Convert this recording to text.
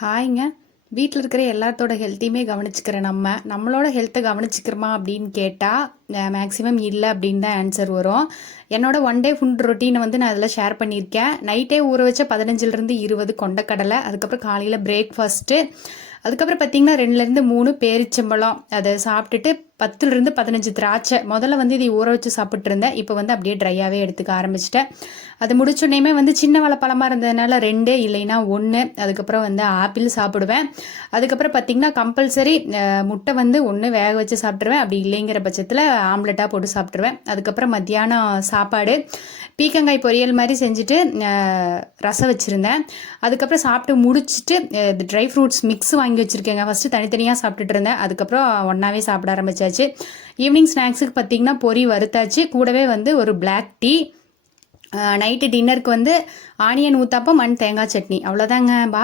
ஹாய்ங்க. வீட்டில் இருக்கிற எல்லாத்தோட ஹெல்த்தையுமே கவனிச்சுக்கிறேன் நம்மளோட ஹெல்த்தை கவனிச்சுக்கிறோமா அப்படின்னு கேட்டால் மேக்ஸிமம் இல்லை அப்படின்னு தான் ஆன்சர் வரும். என்னோட ஒன் டே ஃபுட் ரொட்டீனை வந்து நான் அதில் ஷேர் பண்ணியிருக்கேன். நைட்டே ஊற வச்ச 15லேருந்து 20 கொண்டக்கடலை, அதுக்கப்புறம் காலையில் பிரேக்ஃபாஸ்ட்டு, அதுக்கப்புறம் பார்த்தீங்கன்னா 2லேருந்து 3 பேரிச்சம்பழம் அதை சாப்பிட்டுட்டு 10லேருந்து 15 திராட்சை. முதல்ல வந்து இதை ஊற வச்சு சாப்பிட்டு இருந்தேன். இப்போ வந்து அப்படியே ட்ரையாகவே எடுத்துக்க ஆரம்பிச்சிட்டேன். அது முடிச்சோடனேமே வந்து சின்ன வாழைப்பழமாக இருந்ததுனால 2 இல்லைன்னா 1, அதுக்கப்புறம் வந்து ஆப்பிள் சாப்பிடுவேன். அதுக்கப்புறம் பார்த்திங்கன்னா கம்பல்சரி முட்டை வந்து ஒன்று வேக வச்சு சாப்பிட்ருவேன், அப்படி இல்லைங்கிற பட்சத்தில் ஆம்லெட்டாக போட்டு சாப்பிட்ருவேன். அதுக்கப்புறம் மத்தியானம் சாப்பாடு பீக்கங்காய் பொரியல் மாதிரி செஞ்சுட்டு ரசம் வச்சுருந்தேன். அதுக்கப்புறம் சாப்பிட்டு முடிச்சுட்டு ட்ரை ஃப்ரூட்ஸ் மிக்ஸ் வாங்கி வச்சுருக்கேங்க. ஃபஸ்ட்டு தனித்தனியாக சாப்பிட்டுட்டு இருந்தேன், அதுக்கப்புறம் ஒன்றாவே சாப்பிட ஆரம்பித்தாச்சு. ஈவினிங் ஸ்நாக்ஸுக்கு பார்த்திங்கன்னா பொரி வறுத்தாச்சு, கூடவே வந்து ஒரு பிளாக் டீ. நைட்டு டின்னருக்கு வந்து ஆனியன் ஊத்தாப்பம் அண்ட் தேங்காய் சட்னி. அவ்வளோதாங்க. பா.